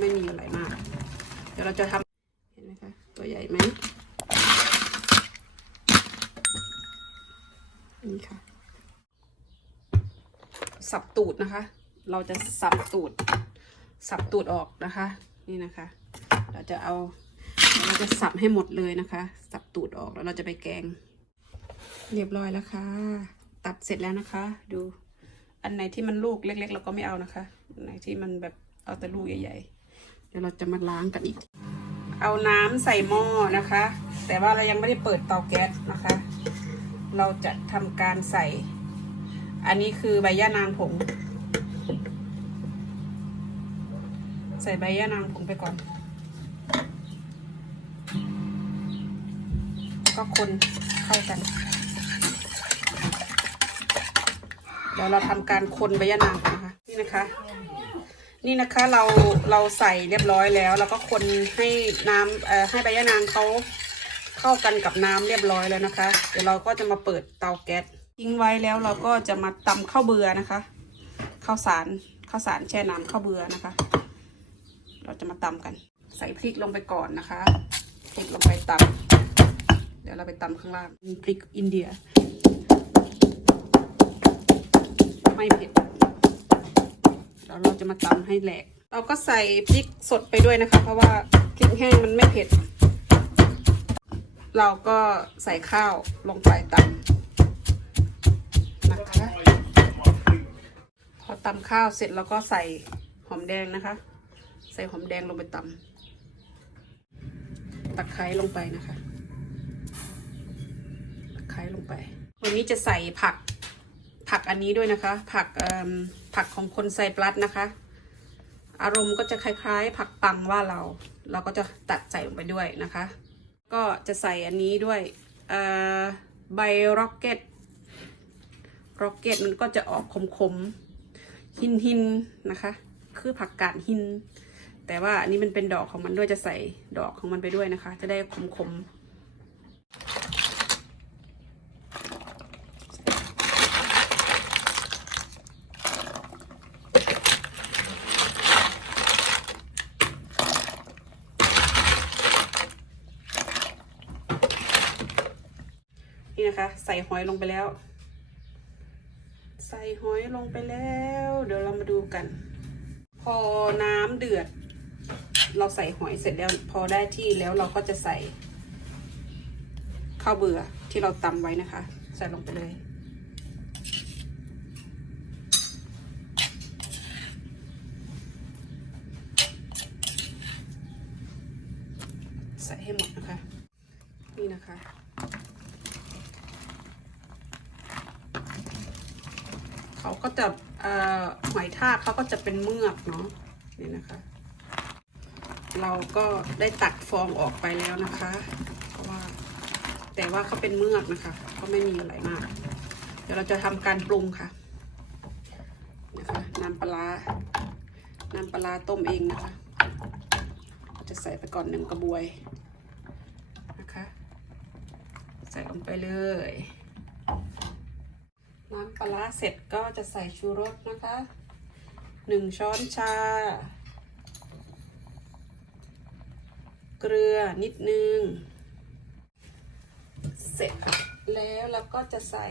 ไม่มีอะไรมาก เดี๋ยวเราจะทำเห็นไหมคะ ตัวใหญ่ไหมนี่ค่ะ สับตูดนะคะ เราจะสับตูด สับตูดออกนะคะ นี่นะคะ เราจะเอา เราจะสับให้หมดเลยนะคะ สับตูดออกแล้วเราจะไปแกง เรียบร้อยแล้วค่ะ ตัดเสร็จแล้วนะคะ ดู อันไหนที่มันลูกเล็ก ๆ เราก็ไม่เอานะคะ อันไหนที่มันแบบเอาแต่ลูกใหญ่ๆ ดี๋ยวเราจะมาล้างกันอีก เอาน้ำใส่หม้อนะคะ แต่ว่าเรายังไม่ได้เปิดเตาแก๊สนะคะ เราจะทำการใส่ อันนี้คือใบย่านางผง ใส่ใบย่านางผงไปก่อน ก็คนเข้ากันเดี๋ยวเราทำการคนใบยะนางนะคะ นี่นะคะ นี่นะคะเราเราใส่เรียบร้อยแล้ว แล้วก็คนให้น้ำเอ่อให้ใบยะนางเขาเข้ากันกับน้ำเรียบร้อยแล้วนะคะ เดี๋ยวเราก็จะมาเปิดเตาแก๊สทิ้งไว้แล้วเราก็จะมาตำข้าวเบือนะคะข้าวสารข้าวสารแช่น้ำข้าวเบือนะคะ เราจะมาตำกัน ใส่พริกลงไปก่อนนะคะพริกลงไปตำเดี๋ยวเราไปตำข้างล่างพริกอินเดีย ไม่เผ็ด แล้วเราจะมาตำให้แหลก เราก็ใส่พริกสดไปด้วยนะคะ เพราะว่าพริกแห้งมันไม่เผ็ด เราก็ใส่ข้าวลงไปตำนะคะ พอตำข้าวเสร็จเราก็ใส่หอมแดงนะคะ ใส่หอมแดงลงไปตำตะไคร้ลงไปนะคะตะไคร้ลงไป วันนี้จะใส่ผักผักอันนี้ด้วยนะคะ ผักเอ่ม ผักของคนไซปลัสนะคะ อารมณ์ก็จะคล้าย ๆ ผักปังว่าเรา เราก็จะตัดใส่ลงไปด้วยนะคะ ก็จะใส่อันนี้ด้วยใบร็อกเก็ตร็อกเก็ตมันก็จะออกขมๆหินหินนะคะ คือผักกาดหิน แต่ว่าอันนี้มันเป็นดอกของมันด้วยจะใส่ดอกของมันไปด้วยนะคะ จะได้ขมๆ นะคะ ใส่หอยลงไปแล้ว ใส่หอยลงไปแล้ว เดี๋ยวเรามาดูกัน พอน้ำเดือด เราใส่หอยเสร็จแล้ว พอได้ที่แล้วเราก็จะใส่ข้าวเบื่อที่เราตำไว้นะคะ ใส่ลงไปเลยใส่ให้หมดนะคะ นี่นะคะ เขาก็จะหอยทากเขาก็จะเป็นเมือกเนาะนี่นะคะ เราก็ได้ตัดฟองออกไปแล้วนะคะ เพราะว่า แต่ว่าเขาเป็นเมือกนะคะ ก็ไม่มีอะไรมาก เดี๋ยวเราจะทำการปรุงค่ะนะคะน้ำปลาน้ำปลาร้าต้มเองนะคะจะใส่ไปก่อนหนึ่งกระบวยนะคะ ใส่ลงไปเลย น้ำปลาร้าเสร็จก็จะใส่ชูรสนะคะหนึ่งช้อนชา เกลือนิดนึง เสร็จแล้วเราก็จะใส่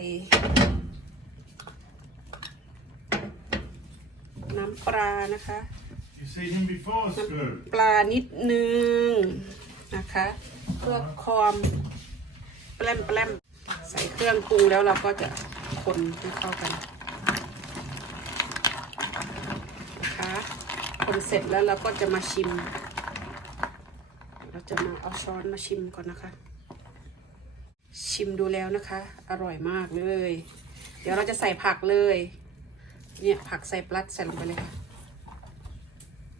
น้ำปลานะคะ You seen him before, Screw? ปลานิดนึงนะคะ เพื่อความแปลมแปลมใส่เครื่องปรุงแล้วเราก็จะ คนให้เข้ากันนะคะคนเสร็จแล้วเราก็จะมาชิม เราจะมาเอาช้อนมาชิมก่อนนะคะ ชิมดูแล้วนะคะ อร่อยมากเลย เดี๋ยวเราจะใส่ผักเลย เนี่ยผักใส่ปลัดใส่ลงไปเลยค่ะ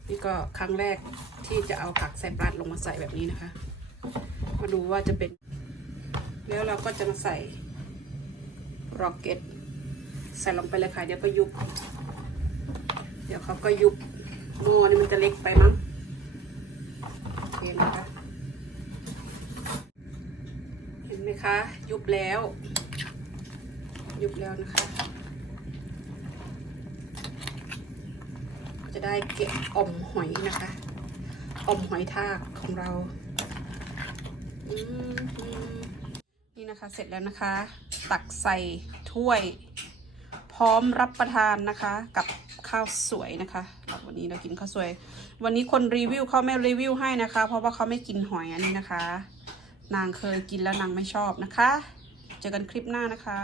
นี่ก็ครั้งแรกที่จะเอาผักใส่ปลัดลงมาใส่แบบนี้นะคะ มาดูว่าจะเป็น แล้วเราก็จะมาใส่ ร็อกเก็ตใส่ลงไปเลยค่ะ เดี๋ยวก็ยุบ เดี๋ยวเขาก็ยุบหม้อนี่มันจะเล็กไปมั้งโอเคนะคะเห็นไหมคะ ยุบแล้ว ยุบแล้วนะคะ จะได้เก็บอมหอยนะคะอมหอยทากของเราอืมอืมนี่นะคะเสร็จแล้วนะคะ ตักใส่ถ้วย พร้อมรับประทานนะคะ กับข้าวสวยนะคะ วันนี้เรากินข้าวสวย วันนี้คนรีวิวเขาไม่รีวิวให้นะคะ เพราะว่าเขาไม่กินหอยอันนี้นะคะ นางเคยกินแล้วนางไม่ชอบนะคะ เจอกันคลิปหน้านะคะ